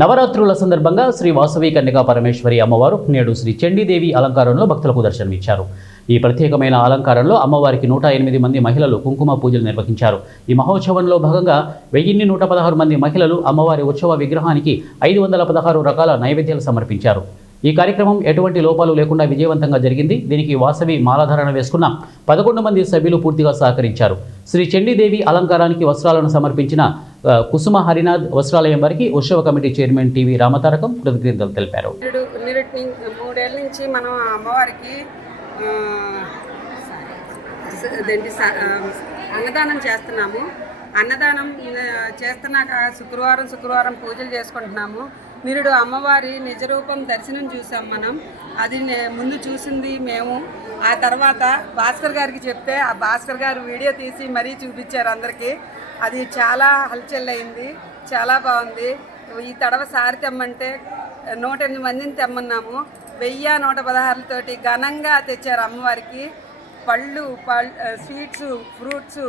నవరాత్రుల సందర్భంగా శ్రీ వాసవి కన్యకా పరమేశ్వరి అమ్మవారు నేడు శ్రీ చండీదేవి అలంకారంలో భక్తులకు దర్శనమిచ్చారు. ఈ ప్రత్యేకమైన అలంకారంలో అమ్మవారికి 108 మంది మహిళలు కుంకుమ పూజలు నిర్వహించారు. ఈ మహోత్సవంలో భాగంగా 1116 మంది మహిళలు అమ్మవారి ఉత్సవ విగ్రహానికి 516 రకాల నైవేద్యాలు సమర్పించారు. ఈ కార్యక్రమం ఎటువంటి లోపాలు లేకుండా విజయవంతంగా జరిగింది. దీనికి వాసవి మాలాధారణ వేసుకున్న 11 మంది సభ్యులు పూర్తిగా సహకరించారు. శ్రీ చండీదేవి అలంకారానికి వస్త్రాలను సమర్పించిన కుసుమ హరినాథ్ వస్త్రాలయం వారికి ఉత్సవ కమిటీ చైర్మన్ టీవీ రామతారకం కృతజ్ఞతలు తెలిపారు. 3 ఏళ్ళ నుంచి మనం అమ్మవారికి అన్నదానం చేస్తున్నాము. అన్నదానం చేస్తున్నాక శుక్రవారం పూజలు చేసుకుంటున్నాము. నిరుడు అమ్మవారి నిజరూపం దర్శనం చూసాం మనం. అది ముందు చూసింది మేము. ఆ తర్వాత భాస్కర్ గారికి చెప్తే ఆ భాస్కర్ గారు వీడియో తీసి మరీ చూపించారు అందరికీ. అది చాలా హల్చల్ అయింది, చాలా బాగుంది. ఈ తడవ సారి తెమ్మంటే 108 మందిని తెమ్మన్నాము. 1116తోటి ఘనంగా తెచ్చారు అమ్మవారికి. పళ్ళు, స్వీట్స్, ఫ్రూట్స్